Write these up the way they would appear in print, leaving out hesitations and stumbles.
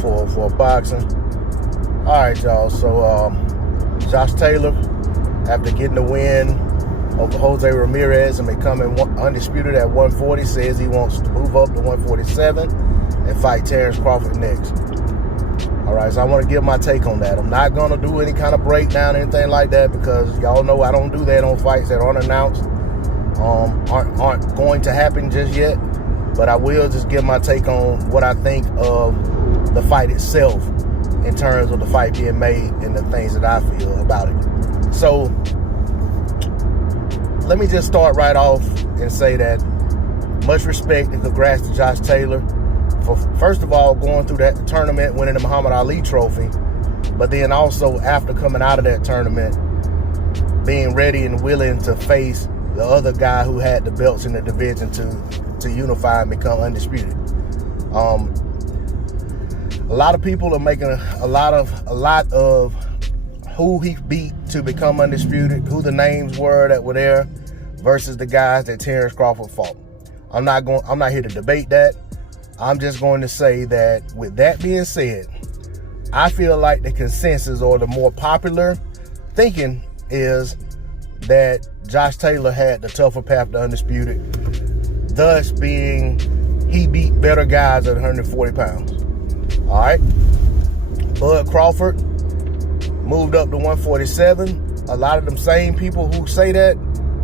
for boxing. All right, y'all. So Josh Taylor, after getting the win over Jose Ramirez and becoming undisputed at 140, says he wants to move up to 147 and fight Terrence Crawford next. All right, so I want to give my take on that. I'm not going to do any kind of breakdown or anything like that because y'all know I don't do that on fights that aren't announced, aren't going to happen just yet. But I will just give my take on what I think of the fight itself in terms of the fight being made and the things that I feel about it. So let me just start right off and say that much respect and congrats to Josh Taylor for, first of all, going through that tournament, winning the Muhammad Ali trophy, but then also after coming out of that tournament, being ready and willing to face the other guy who had the belts in the division to unify and become undisputed. A lot of people are making a lot of who he beat to become undisputed, who the names were that were there versus the guys that Terrence Crawford fought. I'm not here to debate that. I'm just going to say that with that being said, I feel like the consensus or the more popular thinking is that Josh Taylor had the tougher path to undisputed, thus being he beat better guys at 140 pounds. All right. Bud Crawford moved up to 147. A lot of them same people who say that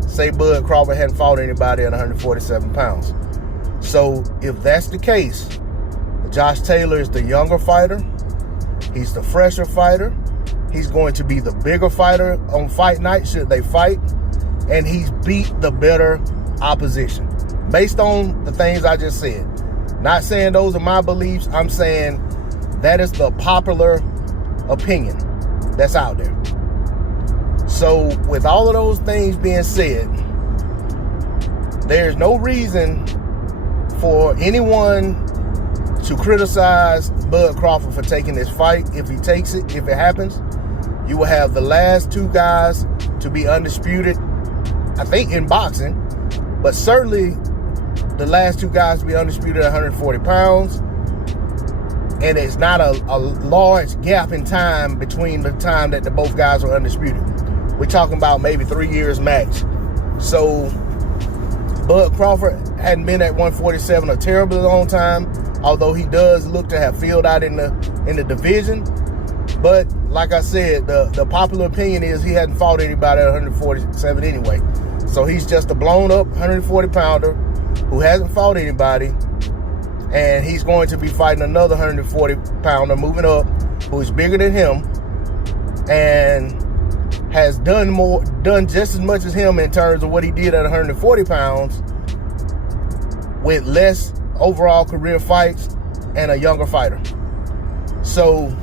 say Bud Crawford hadn't fought anybody at 147 pounds. So if that's the case, Josh Taylor is the younger fighter. He's the fresher fighter. He's going to be the bigger fighter on fight night should they fight. And he's beat the better opposition based on the things I just said. Not saying those are my beliefs. I'm saying that is the popular opinion that's out there. So with all of those things being said, there's no reason for anyone to criticize Bud Crawford for taking this fight. If he takes it, if it happens, you will have the last two guys to be undisputed, I think, in boxing, but certainly the last two guys to be undisputed at 140 pounds. And it's not a large gap in time between the time that the both guys are undisputed. We're talking about maybe 3 years max. So Bud Crawford hadn't been at 147 a terribly long time, although he does look to have filled out in the division. But like I said, the popular opinion is he hadn't fought anybody at 147 anyway. So he's just a blown up 140 pounder who hasn't fought anybody. And he's going to be fighting another 140 pounder moving up who's bigger than him and has done just as much as him in terms of what he did at 140 pounds with less overall career fights and a younger fighter. So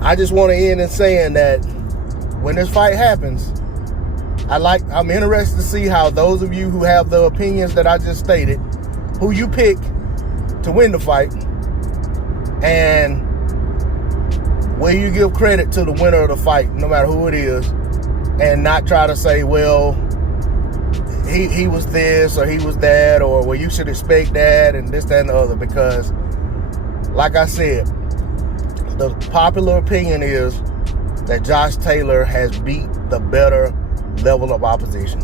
I just want to end in saying that when this fight happens, I'm interested to see how those of you who have the opinions that I just stated, who you pick to win the fight, and will you give credit to the winner of the fight, no matter who it is, and not try to say, well, he was this or he was that, or well, you should expect that and this, that, and the other. Because like I said, the popular opinion is that Josh Taylor has beat the better level of opposition.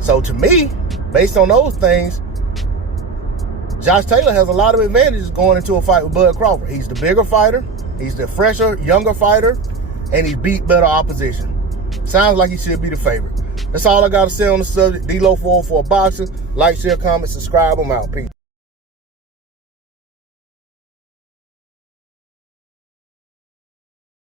So to me, based on those things, Josh Taylor has a lot of advantages going into a fight with Bud Crawford. He's the bigger fighter, he's the fresher, younger fighter, and he beat better opposition. Sounds like he should be the favorite. That's all I got to say on the subject. D-Lo 404 Boxing. Like, share, comment, subscribe. I'm out. Peace.